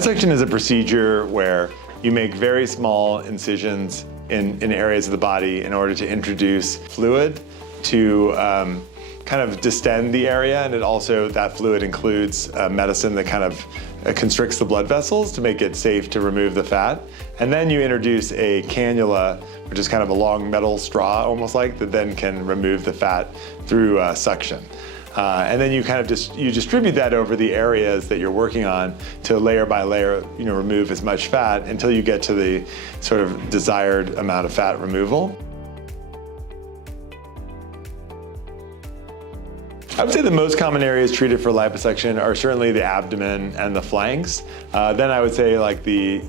Liposuction is a procedure where you make very small incisions in areas of the body in order to introduce fluid to kind of distend the area, and that fluid includes medicine that kind of constricts the blood vessels to make it safe to remove the fat. And then you introduce a cannula, which is kind of a long metal straw almost like, that then can remove the fat through suction. And then you kind of distribute that over the areas that you're working on to layer by layer, remove as much fat until you get to the sort of desired amount of fat removal. I would say the most common areas treated for liposuction are certainly the abdomen and the flanks. Then I would say like the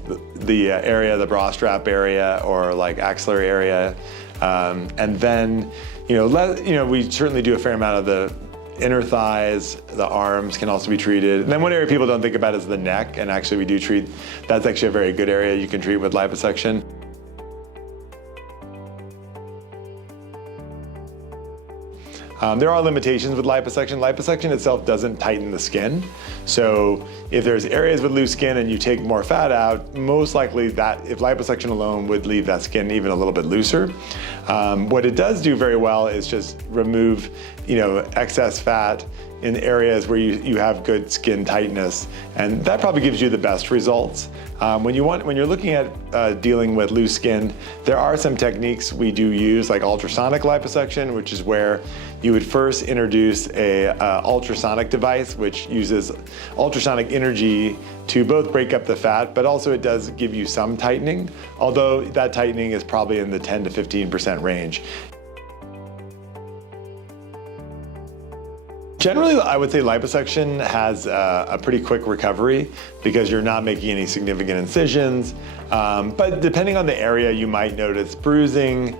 area, the bra strap area, or like axillary area. And then, we certainly do a fair amount of the inner thighs, the arms can also be treated. And then one area people don't think about is the neck, and actually we do treat, that's actually a very good area you can treat with liposuction. There are limitations with liposuction. Liposuction itself doesn't tighten the skin. So if there's areas with loose skin and you take more fat out, most likely that, if liposuction alone would leave that skin even a little bit looser. What it does do very well is just remove, excess fat in areas where you have good skin tightness, and that probably gives you the best results. When you're looking at dealing with loose skin, there are some techniques we do use, like ultrasonic liposuction, which is where you would first introduce a ultrasonic device, which uses ultrasonic energy to both break up the fat, but also it does give you some tightening, although that tightening is probably in the 10 to 15% range. Generally, I would say liposuction has a pretty quick recovery because you're not making any significant incisions. But depending on the area, you might notice bruising,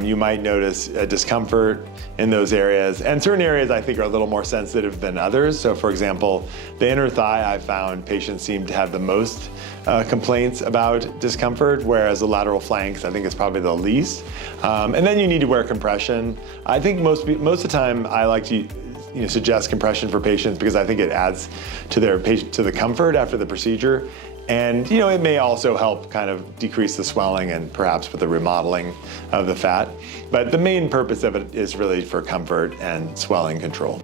you might notice discomfort in those areas. And certain areas I think are a little more sensitive than others. So for example, the inner thigh, I found patients seem to have the most complaints about discomfort, whereas the lateral flanks, I think, is probably the least. And then you need to wear compression. I think most of the time I like to suggest compression for patients because I think it adds to the comfort after the procedure. And it may also help kind of decrease the swelling and perhaps with the remodeling of the fat. But the main purpose of it is really for comfort and swelling control.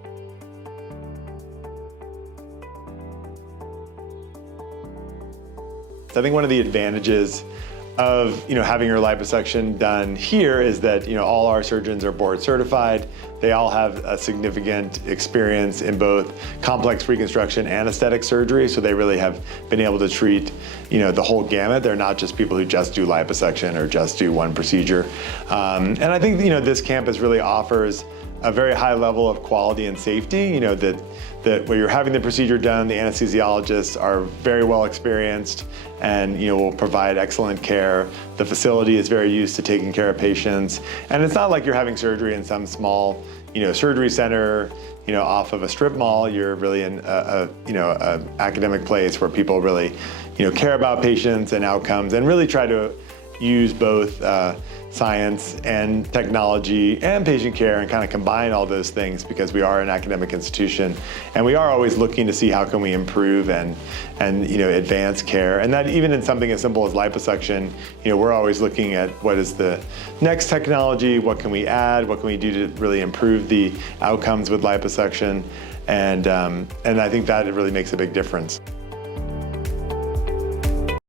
I think one of the advantages of having your liposuction done here is that all our surgeons are board certified. They all have a significant experience in both complex reconstruction and aesthetic surgery, so they really have been able to treat the whole gamut. They're not just people who just do liposuction or just do one procedure. And I think this campus really offers a very high level of quality and safety, that when you're having the procedure done, the anesthesiologists are very well experienced and will provide excellent care. The facility is very used to taking care of patients. And it's not like you're having surgery in some small surgery center off of a strip mall. You're really in a academic place where people really care about patients and outcomes and really try to use both science and technology and patient care and kind of combine all those things because we are an academic institution and we are always looking to see how can we improve and advance care. And that even in something as simple as liposuction, we're always looking at what is the next technology, what can we add, what can we do to really improve the outcomes with liposuction, and I think that it really makes a big difference.